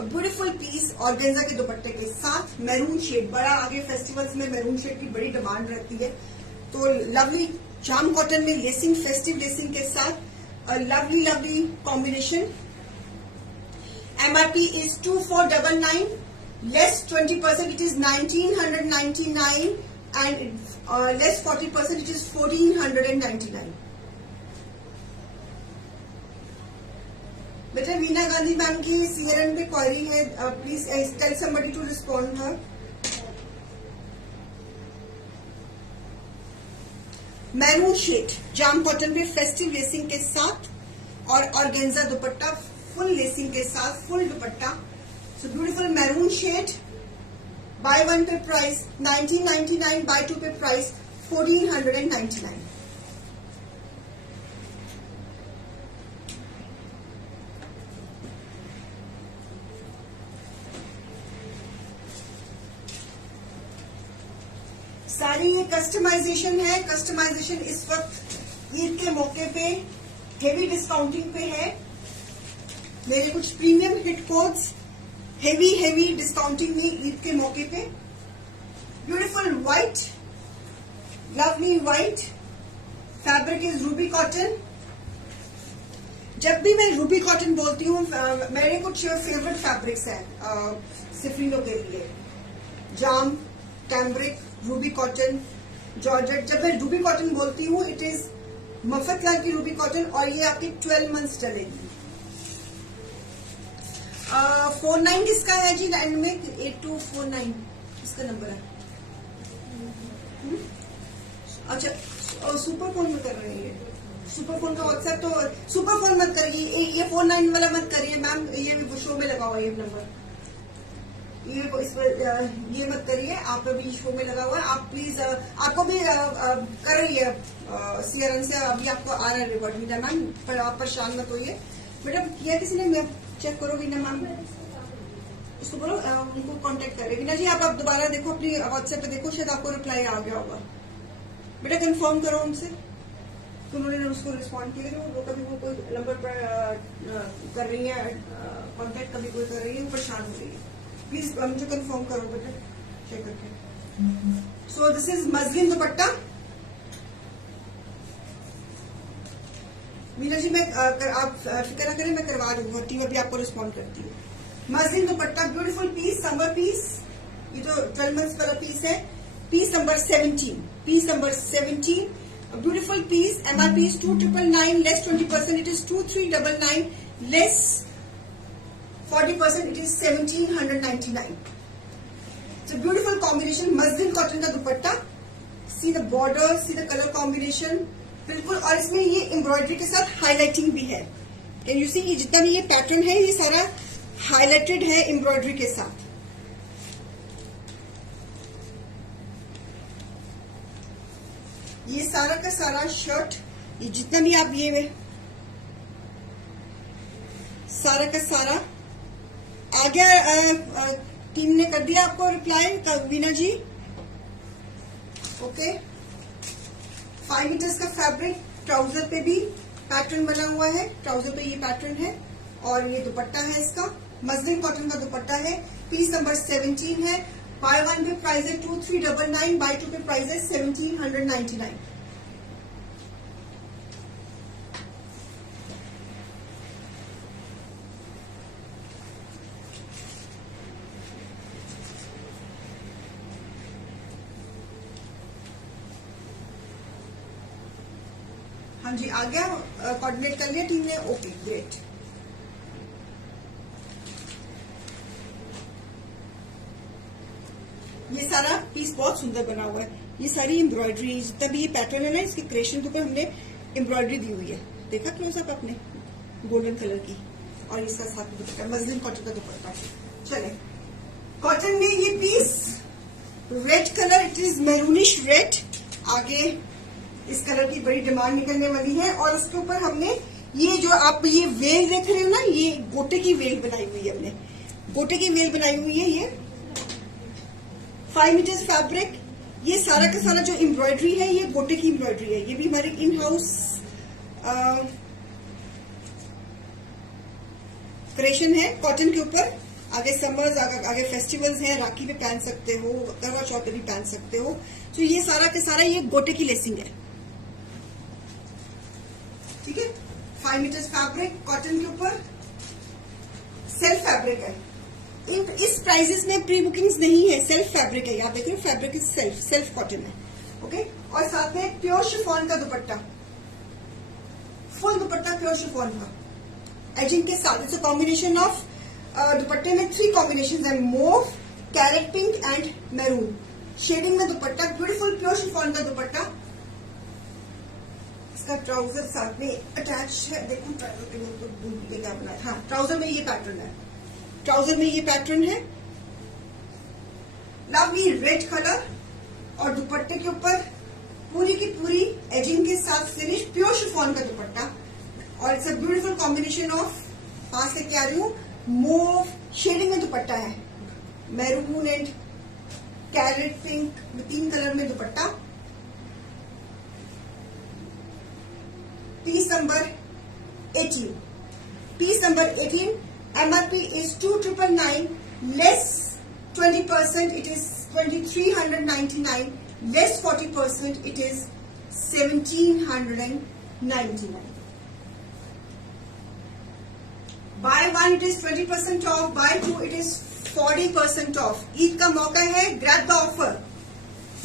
Beautiful piece. ऑर्गेन्जा के दुपट्टे के साथ मैरून शेड. बड़ा आगे फेस्टिवल्स में मैरून शेड की बड़ी डिमांड रहती है. तो लवली जाम कॉटन में लेसिंग, फेस्टिव लेसिंग के साथ lovely lovely combination. MRP is 2499, less 20%, it is 1999 and less 40%, it is 1499. बेटा वीना गांधी मैम की सीआरएन पे क्वेरी है. Please tell somebody to respond her. Maroon shade जाम कॉटन पे फेस्टिव लेसिंग के साथ और ऑर्गेन्जा दुपट्टा फुल लेसिंग के साथ, full dupatta. So beautiful maroon shade. Buy one पे प्राइस 1999, बाय टू पे प्राइस 1499। सारी ये कस्टमाइजेशन है। कस्टमाइजेशन इस वक्त ईद के मौके पे हेवी डिस्काउंटिंग पे है। मेरे कुछ premium hit codes heavy discounting में ईद के मौके पे। Beautiful white, lovely white, fabric is ruby cotton. जब भी मैं रूबी कॉटन बोलती हूँ, मेरे कुछ फेवरेट फैब्रिक्स हैं सिफरीनों के लिए। जाम, कैम्ब्रिक, रूबी कॉटन, जॉर्जेट। जब मैं रूबी कॉटन बोलती हूँ, इट इज मफतलाल की रूबी कॉटन, और ये आपकी 12 मंथ्स चलेगी। 49 किसका है जी एंड में? 8249 किसका नंबर है? अच्छा, सुपर फोन में कर रहे हैं। सुपर फोन का व्हाट्सएप तो सुपर फोन मत करिए, ये 49 वाला मत करिए मैम, ये शो में लगा हुआ है ये नंबर, ये मत करिए। आप अभी शो में लगा हुआ है, आप प्लीज, आपको भी कर रही है सीआरएन से, अभी आपको आ रहा है रिवॉर्ड मीना मैम, पर आप परेशान मत होइए। बेटा किया किसी ने? मैं चेक करो वीना मैम, उसको बोलो उनको कांटेक्ट करे। वीना जी आप दोबारा देखो, अपनी व्हाट्सएप पे देखो, शायद आपको रिप्लाई आ गया होगा। बेटा कंफर्म करो उनसे कि उन्होंने उसको रिस्पॉन्ड किया। वो कभी वो कोई नंबर पर कर रही है कांटेक्ट, कभी कोई कर रही है, वो परेशान हो रही है। प्लीज मुझे कंफर्म करो बेटा चेक करके। So this is muslin dupatta. Meena ji मैं आप फिक्र ना करें, मैं करवा दूंगा, टीम अभी आपको रिस्पॉन्ड करती है। Muslin dupatta, beautiful piece, summer piece. ये जो 12 मंथ्स वाला पीस है, piece number 17, piece number 17, beautiful piece. MRP is 2999, less 20%, it is 2399, less 40%, it is 1799। It's a beautiful combination, muslin cotton का dupatta. See the border, see the colour combination, बिल्कुल। और इसमें ये embroidery के साथ हाईलाइटिंग भी है। Can you see? ये जितना भी ये पैटर्न है, ये सारा हाईलाइटेड है एम्ब्रॉयडरी के साथ। ये सारा का सारा शर्ट, ये जितना भी आप ये सारा का सारा आ गया। टीम ने कर दिया आपको रिप्लाई, वीना जी? ओके। 5 मीटर्स का फैब्रिक, ट्राउजर पे भी पैटर्न बना हुआ है, ट्राउजर पे ये पैटर्न है, और ये दुपट्टा है इसका, मस्लिन कॉटन का दुपट्टा है। पीस नंबर 17 है। बाय वन पे प्राइस है 2399, बाय टू पे प्राइस है 1799। हाँ जी, आ गया? कोऑर्डिनेट कर लिया टीम ने? Okay great. ये सारा पीस बहुत सुंदर बना हुआ है। ये सारी एम्ब्रॉयडरी, जितना भी ये पैटर्न है ना, इसके क्रिएशन के ऊपर हमने एम्ब्रॉयडरी दी हुई है। देखा क्लोजअप आपने? गोल्डन कलर की, और इसका साथ दुपट्टा, मस्लिन कॉटन का दुपट्टा। चले, कॉटन में ये piece red colour, it is maroonish red. आगे इस कलर की बड़ी डिमांड निकलने वाली है। और इसके ऊपर हमने ये जो आप ये वेल देख रहे हो ना, ये गोटे की वेल बनाई हुई है हमने, गोटे की वेल बनाई हुई है। ये 5 मीटर्स फैब्रिक, ये सारा का सारा जो एम्ब्रॉयडरी है, ये गोटे की एम्ब्रॉयडरी है। ये भी हमारे इन हाउस क्रिएशन है कॉटन के ऊपर। आगे समर्स, आगे फेस्टिवल्स हैं, राखी पे पहन सकते हो, करवा चौथ पे भी पहन सकते हो। तो ये सारा का सारा ये गोटे की लेसिंग है, ठीक है। 5 मीटर्स फैब्रिक कॉटन के ऊपर, सेल्फ फैब्रिक है। इस प्राइजेस में प्री बुकिंग्स नहीं है, सेल्फ फैब्रिक है। आप देख रहे हो, फैब्रिक इज सेल्फ कॉटन है, ओके। और साथ में प्योर शिफॉन का दुपट्टा, फुल दुपट्टा प्योर शिफॉन का, एजिंग के साथ। इट्स अ कॉम्बिनेशन ऑफ, दुपट्टे में 3 कॉम्बिनेशन है, mauve, carrot pink and maroon shading में दुपट्टा। ब्यूटीफुल प्योर शिफॉन का दुपट्टा। इसका ट्राउजर साथ में अटैच है। देखो ट्राउजर पे क्या बना है। हाँ, ट्राउजर में ये पैटर्न है, ट्राउजर में ये पैटर्न है। लवली रेड कलर और दुपट्टे के ऊपर पूरी की पूरी एजिंग के साथ फिनिश प्योर शिफॉन का दुपट्टा और it's a beautiful combination of पास लेके आ रही हूँ मूव शेडिंग में दुपट्टा है maroon and carrot pink 3 colour में dupatta piece number 18 MRP is 2,999 less 20% it is 2,399 less 40% it is 1,799 buy one it is 20% off buy two it is 40% off Eid का मौका है ग्रैब द ऑफर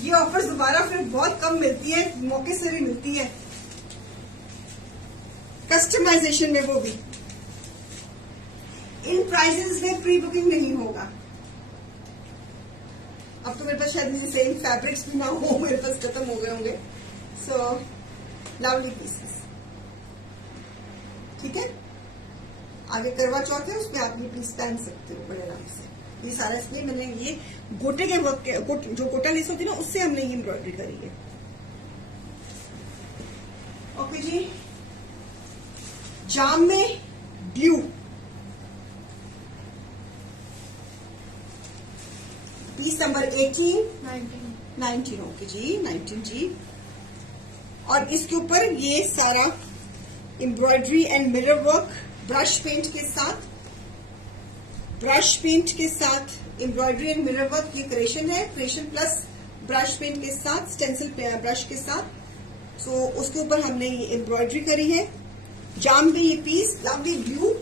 ये ऑफर्स दोबारा फिर बहुत कम मिलती है मौके से भी मिलती है कस्टमाइजेशन में वो भी इन प्राइसेस में प्री बुकिंग नहीं होगा अब तो मेरे पास शायद मुझे सेम फैब्रिक्स भी ना हो मेरे पास खत्म हो गए होंगे सो लवली पीसेस ठीक है आगे करवा चौथ है उसमें आप ये पीस पहन सकते हो बड़े आराम से ये सारा इसलिए मैंने ये गोटे के वर्क जो गोटा लेस होती है ना उससे हमने ये एम्ब्रॉयडरी करी है ओके जी जाम में ब्लू पीस नंबर 19 ओके जी 19 जी और इसके ऊपर ये सारा embroidery and mirror work brush paint के साथ एम्ब्रॉयडरी एंड मिरर वर्क ये क्रेशन है क्रेशन प्लस ब्रश पेंट के साथ स्टेंसिल ब्रश के साथ सो उसके ऊपर हमने ये एम्ब्रॉयडरी करी है जाम पे ये piece lovely blue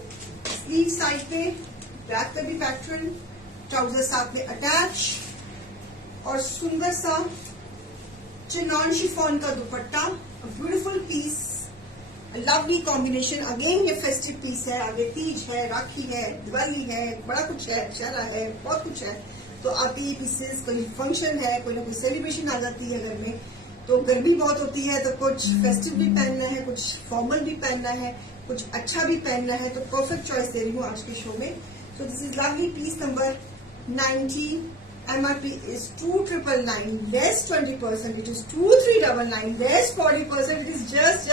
sleeve side पे बैक पे भी पैटर्न ट्राउजर साथ में अटैच और सुंदर सा चिनॉन शिफॉन का dupatta beautiful piece lovely combination again ये फेस्टिव पीस है आगे तीज है राखी है दिवाली है बड़ा कुछ है दशहरा है बहुत कुछ है तो आपके ये पीसेस कोई फंक्शन है कोई ना कोई सेलिब्रेशन आ जाती है घर में तो गर्मी बहुत होती है तो कुछ फेस्टिव भी पहनना है कुछ फॉर्मल भी पहनना है कुछ अच्छा भी पहनना है तो परफेक्ट चॉइस दे रही हूँ आज के शो में so this is lovely piece number 90 MRP is 2,999 less 20% it is 2,399 less 40% it is just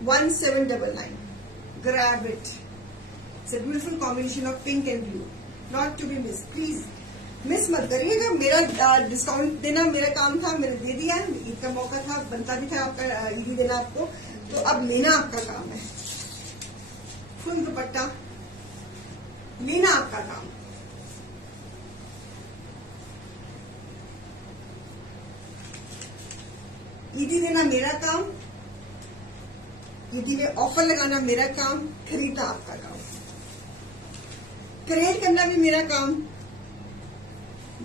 1,799 grab it it's a beautiful combination of pink and blue not to be missed please miss मत करिएगा मेरा discount देना मेरा काम था मैंने दे दिया ईद का मौका था बनता भी था आपका ईदी देना आपको तो अब लेना आपका काम है फुल दुपट्टा लेना आपका काम ईदी देना मेरा काम ईदी में ऑफर लगाना मेरा काम खरीदना आपका काम क्रिएट करना भी मेरा काम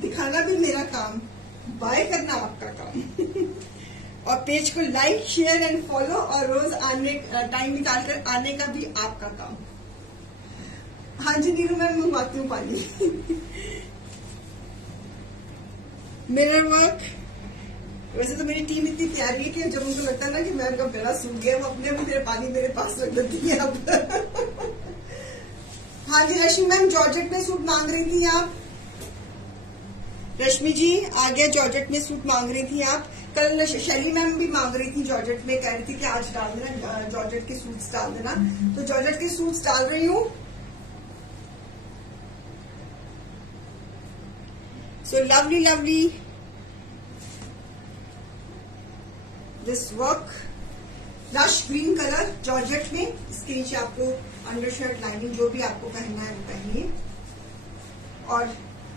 दिखाना भी मेरा काम बाय करना आपका काम और पेज को लाइक शेयर एंड फॉलो और रोज आने टाइम निकालकर आने का भी आपका काम हाँ जी नीरू मैं मंगवाती हूँ पानी मिरर वर्क वैसे तो मेरी टीम इतनी प्यारी है कि जब उनको लगता है ना कि मैं उनका गला सूख गया वो अपने भी मेरे पानी मेरे पास रख देती है अब हाँ जी रश्मि मैम जॉर्जेट में सूट मांग रही थी आप रश्मि जी आ गया जॉर्जेट में सूट मांग रही थी आप कल शैली मैम भी मांग रही थी जॉर्जेट में कह रही थी कि आज डाल देना जॉर्जेट के सूट्स डाल देना तो जॉर्जेट के सूट्स डाल रही हूँ so lovely this work lush green colour georgette में इसके नीचे आपको अंडरशर्ट लाइनिंग जो भी आपको पहनना है वो पहनिए और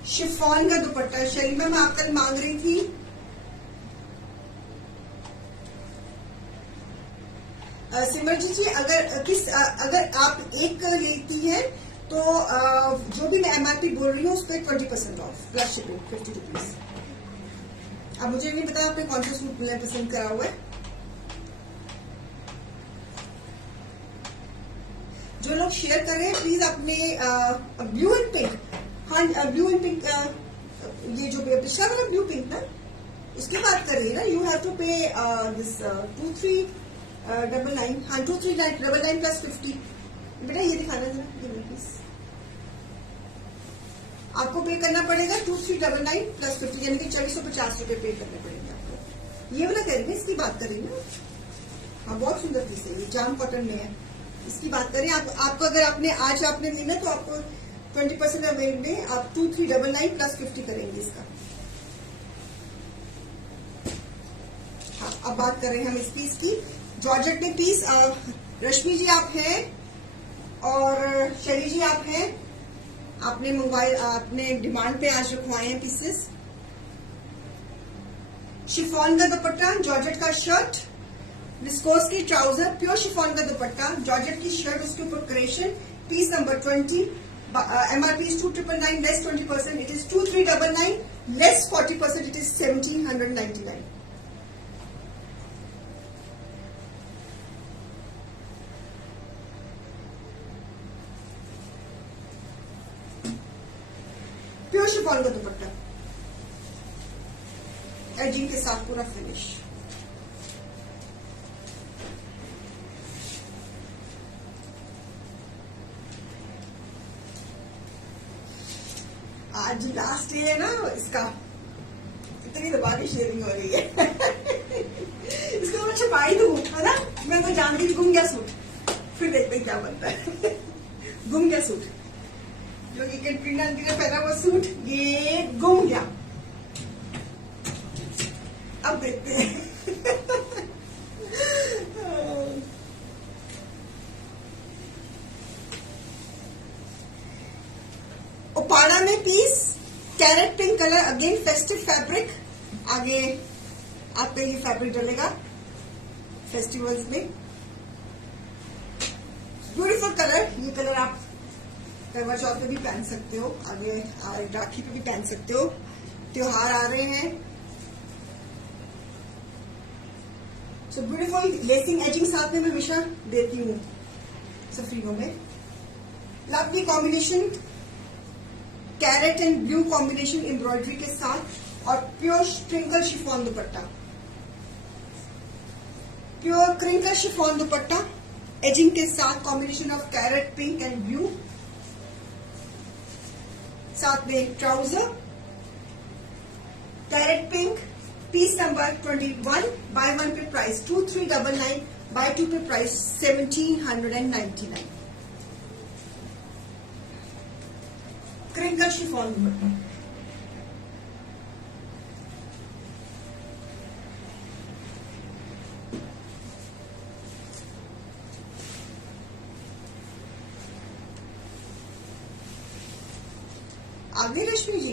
शिफॉन का दुपट्टा शैली मैम आप कल मांग रही थी सिमरजीत जी अगर आप एक लेती हैं तो जो भी मैं MRP बोल रही हूँ उस पर 20% ऑफ प्लस शिपिंग 50 रुपीज अब मुझे नहीं पता आपने कौन सा सूट पसंद करा हुआ है जो लोग शेयर कर रहे हैं प्लीज अपने ब्लू एंड पिंक हाँ ब्लू एंड पिंक ये जो पिछला वाला ब्लू पिंक ना उसकी बात कर रही है ना यू हैव टू पे दिस 2399 हाँ 2399 प्लस 50 बेटा ये दिखाना जरा ये प्लीज आपको पे करना पड़ेगा 2399 प्लस 50, यानी कि 2450 रुपए पे करने पड़ेंगे आपको। ये वाला करेंगे, इसकी बात करेंगे। हाँ, बहुत सुंदर पीस है ये, जाम कॉटन में है। इसकी बात करें आपको अगर आज आपने लेना तो आपको 20% अवेल में आप 2399 प्लस 50 करेंगे इसका। हाँ, अब बात करें हम इस पीस की। जॉर्जेट में पीस, रश्मि जी आप हैं और शरी जी आप हैं, आपने मंगवाए, आपने डिमांड पे आज रखवाए हैं पीसेस। शिफॉन का दुपट्टा, जॉर्जेट का शर्ट, विस्कोस की ट्राउजर, प्योर शिफॉन का दुपट्टा, जॉर्जेट की शर्ट, उसके ऊपर क्रेशन, piece number 20, MRP is 2999 less 20%, it is 2399 less 40%, it is 1799। Pure chiffon का दुपट्टा, एजिंग के साथ पूरा फिनिश। आज लास्ट डे है ना इसका, इतनी दबा की शेयरिंग हो रही है। इसको मैं छुपा ही दूं, है ना, मैं तो जानती थी। गुम गया सूट, फिर देखते क्या बनता है। गुम गया सूट, जो कि कैटरीना आंटी ने पहना हुआ सूट, ये गुम गया। अब देखते हैं। उपाड़ा में piece, carrot pink colour, again festive fabric. आगे आपका ये फैब्रिक डलेगा फेस्टिवल्स में। ब्यूटीफुल कलर, ये कलर आप करवा चौथ पे भी पहन सकते हो, आगे राखी पे भी पहन सकते हो, त्योहार आ रहे हैं। सो ब्यूटीफुल लेसिंग एजिंग साथ में मैं हमेशा देती हूँ सफरियों में। Lovely combination, carrot and blue combination embroidery के साथ, और pure crinkle chiffon dupatta, pure crinkle chiffon dupatta edging के साथ, combination of carrot pink and blue, साथ में trouser carrot pink, piece number 21, buy 1 पे प्राइस 2399, बाय 2 पे प्राइस 1799। क्रिंकल शिफॉन दुपट्टा, आगे रश्मि जी,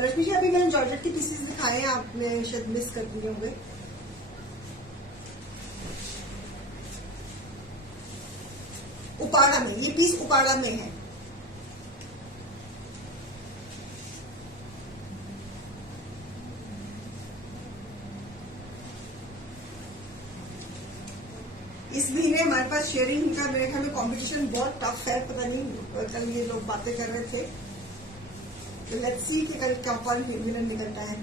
रश्मि जी अभी मैंने जॉर्जेट के पीसेस दिखाए हैं, आपने शायद मिस कर दिए होंगे। उपाड़ा में, ये पीस उपाड़ा में है। इस महीने हमारे पास शेयरिंग का मेरे ख्याल में कॉम्पिटिशन बहुत टफ है, पता नहीं कल ये लोग बातें कर रहे थे, तो लेट्स सी कि कल क्या कौन विनर निकलता है।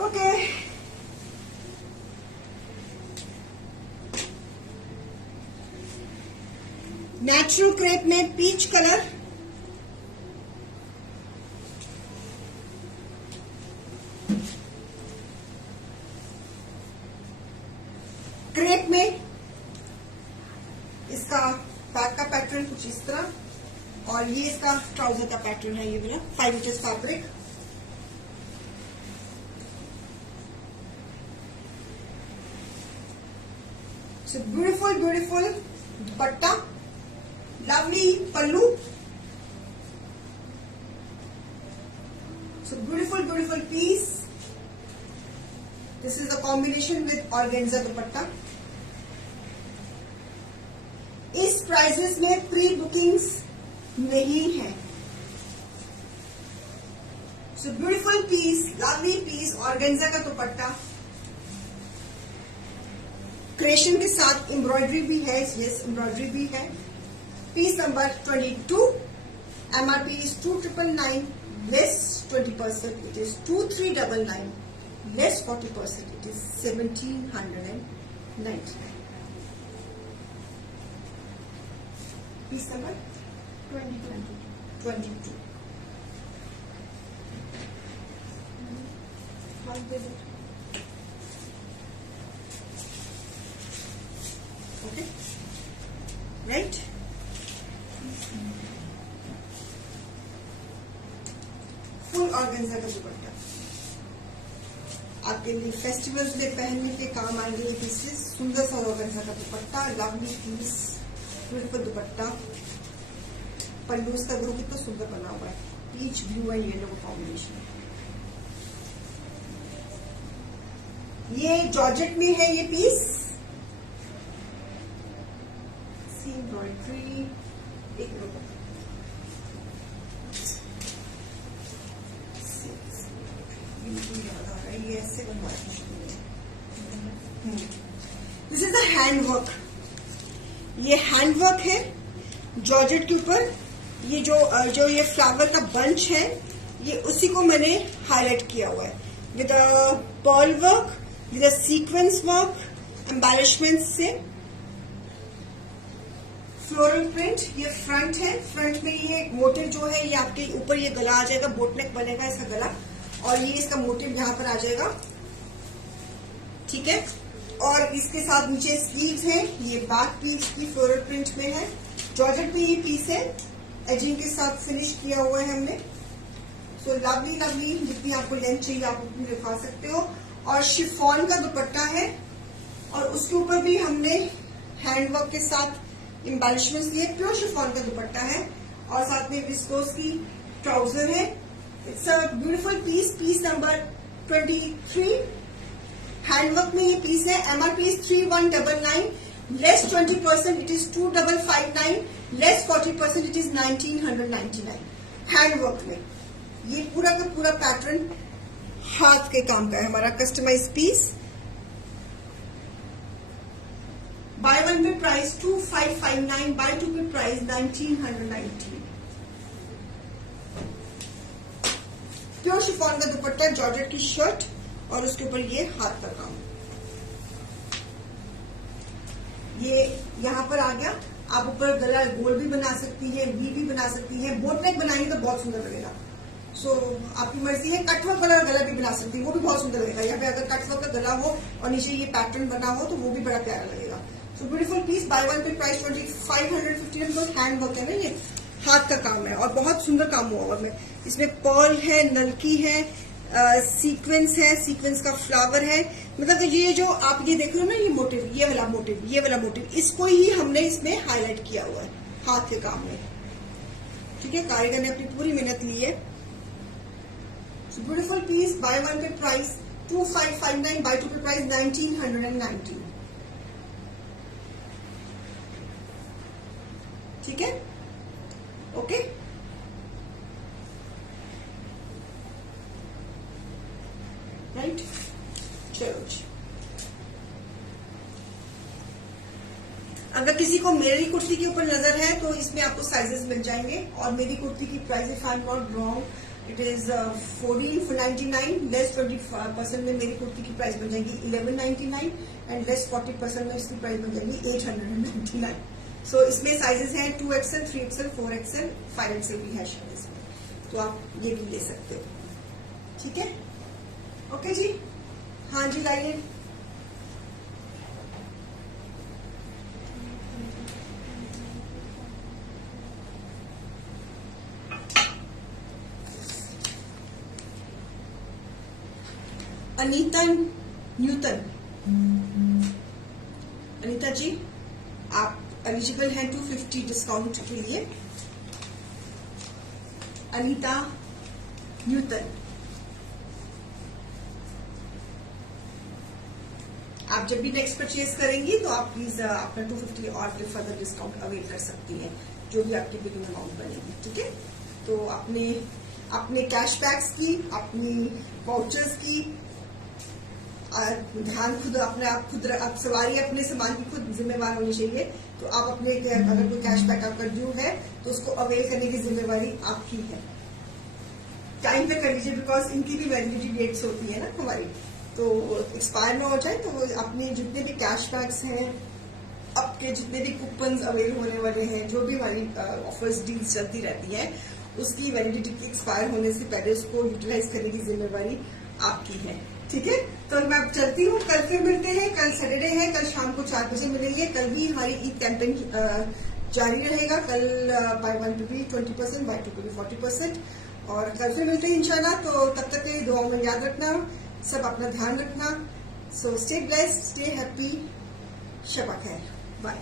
ओके, नेचुरल क्रेप में पीच कलर, क्रेप में इसका बैक का पैटर्न कुछ इस तरह, और ये इसका ट्राउजर का पैटर्न है, ये मेरा 5 inches fabric. So beautiful beautiful dupatta, lovely pallu, so beautiful beautiful piece. This is the combination with organza dupatta. इस प्राइसेस में प्री बुकिंग्स नहीं है। So beautiful piece, lovely piece, organza का दुपट्टा, क्रेशन के साथ एम्ब्रॉयडरी भी है, यस एम्ब्रॉयडरी भी है। Piece number 22, MRP is 2999 less 20%, it is 2399 less 40%, it is 1799। Piece number 22। Okay, right. Full organza का दुपट्टा आपके लिए फेस्टिवल्स में पहनने के काम आएंगे ये पीसेस। सुंदर सा ऑर्गेन्जा का dupatta, lovely piece, beautiful dupatta. पल्लू इसका देखो कितना सुंदर बना हुआ है, पीच ब्लू एंड येलो का कॉम्बिनेशन। ये जॉर्जेट में है ये पीस, एम्ब्रॉयडरी। एक मिनट, याद आ रहा है ये ऐसे बनवाया। This is the handwork. ये हैंडवर्क है जॉर्जेट के ऊपर। ये जो ये फ्लावर का बंच है, ये उसी को मैंने हाईलाइट किया हुआ है with pearl work, with sequence work, embellishment से। फ्लोरल प्रिंट ये फ्रंट है। फ्रंट में ये मोटिव जो है ये आपके ऊपर ये गला आ जाएगा, बोटनेक बनेगा इसका गला, और ये इसका मोटिव यहाँ पर आ जाएगा, ठीक है। और इसके साथ नीचे स्लीव्स हैं, ये बैक पीस की फ्लोरल प्रिंट में है। जॉर्जेट में ये पीस है, एजिंग के साथ फिनिश किया हुआ है हमने। सो लवली लवली, जितनी आपको लेंथ चाहिए आप उतनी दिखा सकते हो। और शिफॉन का दुपट्टा है, और उसके ऊपर भी हमने हैंडवर्क के साथ एम्बेलिशमेंट्स दिए। प्योर शिफॉन का दुपट्टा है, और साथ में विस्कोस की ट्राउजर है। It's a beautiful piece, piece number 23। Handwork में ये पीस है। MRP is 3199, less 20% it is 2559, less 40% it is 1999। Handwork में ये पूरा का पूरा पैटर्न हाथ के काम का है हमारा, कस्टमाइज पीस। बाय वन पे प्राइस 2559, बाय टू पे प्राइस 1990। प्योर शिफॉन का दुपट्टा, जॉर्जेट की शर्ट, और उसके ऊपर ये हाथ का काम। ये यहाँ पर आ गया। आप ऊपर गला गोल भी बना सकती है, वी भी बना सकती है, बोटनेक बनाएंगे तो बहुत सुंदर लगेगा। सो आपकी मर्जी है। कटवर्क वाला गला भी बना सकती है, वो भी बहुत सुंदर लगेगा। यहाँ पे अगर कटवर्क का गला हो और नीचे ये पैटर्न बना हो तो वो भी बड़ा प्यारा लगेगा। So beautiful piece, buy one पे प्राइस 2550। बिकॉज हैंड वर्क है ना, ये हाथ का काम है और बहुत सुंदर काम हुआ हुआ है। इसमें पर्ल है, नलकी है, सीक्वेंस है, सीक्वेंस का फ्लावर है। मतलब ये जो आप ये देख रहे हो ना, ये मोटिव, ये वाला मोटिव, ये वाला मोटिव, इसको ही हमने इसमें हाईलाइट किया हुआ है हाथ के काम में, ठीक है। कारीगर ने अपनी पूरी मेहनत ली है। ब्यूटीफुल पीस, बाय वन पे प्राइस 2559, बाय टू पे प्राइस 1990, ठीक है। ओके, राइट, चलो जी। अगर किसी को मेरी कुर्ती के ऊपर नजर है तो इसमें आपको साइजेस मिल जाएंगे। और मेरी कुर्ती की price, if I am not wrong, it is 1499, less 20% में मेरी कुर्ती की प्राइस बन जाएगी 1199, एंड लेस 40% में इसकी प्राइस बन जाएगी 899। सो इसमें साइजेस हैं 2XL, 3XL, 4XL, 5XL भी है शायद इसमें, तो आप ये भी ले सकते हो, ठीक है। ओके जी, हाँ जी, लाइए। अनीता न्यूटन, अनीता जी आप एलिजिबल हैं 250 डिस्काउंट के लिए। अनीता न्यूटन, आप जब भी नेक्स्ट परचेज करेंगी तो आप प्लीज अपना 250 और फर्दर डिस्काउंट अवेल कर सकती हैं, जो भी आपकी बिलिंग अमाउंट बनेगी, ठीक है। तो अपने कैशबैक्स की, अपनी वाउचर्स की ध्यान खुद अपने आप खुद आप सवारी अपने सामान की खुद जिम्मेवार होनी चाहिए। तो आप अपने अगर कोई कैशबैक आपका ड्यू है तो उसको अवेल करने की जिम्मेवारी आपकी है। टाइम पे कर लीजिए, बिकॉज इनकी भी वैलिडिटी डेट्स होती है ना हमारी, तो एक्सपायर ना हो जाए। तो अपने जितने भी कैशबैक्स हैं अब के जितने भी कूपन अवेल होने वाले हैं, जो भी हमारी ऑफर्स डील्स चलती रहती हैं, उसकी वैलिडिटी एक्सपायर होने से पहले उसको यूटिलाइज करने की जिम्मेवारी आपकी है। ठीक है, तो मैं अब चलती हूँ, कल फिर मिलते हैं। कल सैटरडे है, कल शाम को 4 बजे मिलेंगे। कल भी हमारी ईद कैंपेन जारी रहेगा। कल बाय 1 पे भी 20%, बाय 2 पे भी 40%। और कल फिर मिलते हैं इंशाल्लाह। तो तब तक के दुआओं में याद रखना, सब अपना ध्यान रखना। So stay blessed, stay happy, शबा खैर, बाय।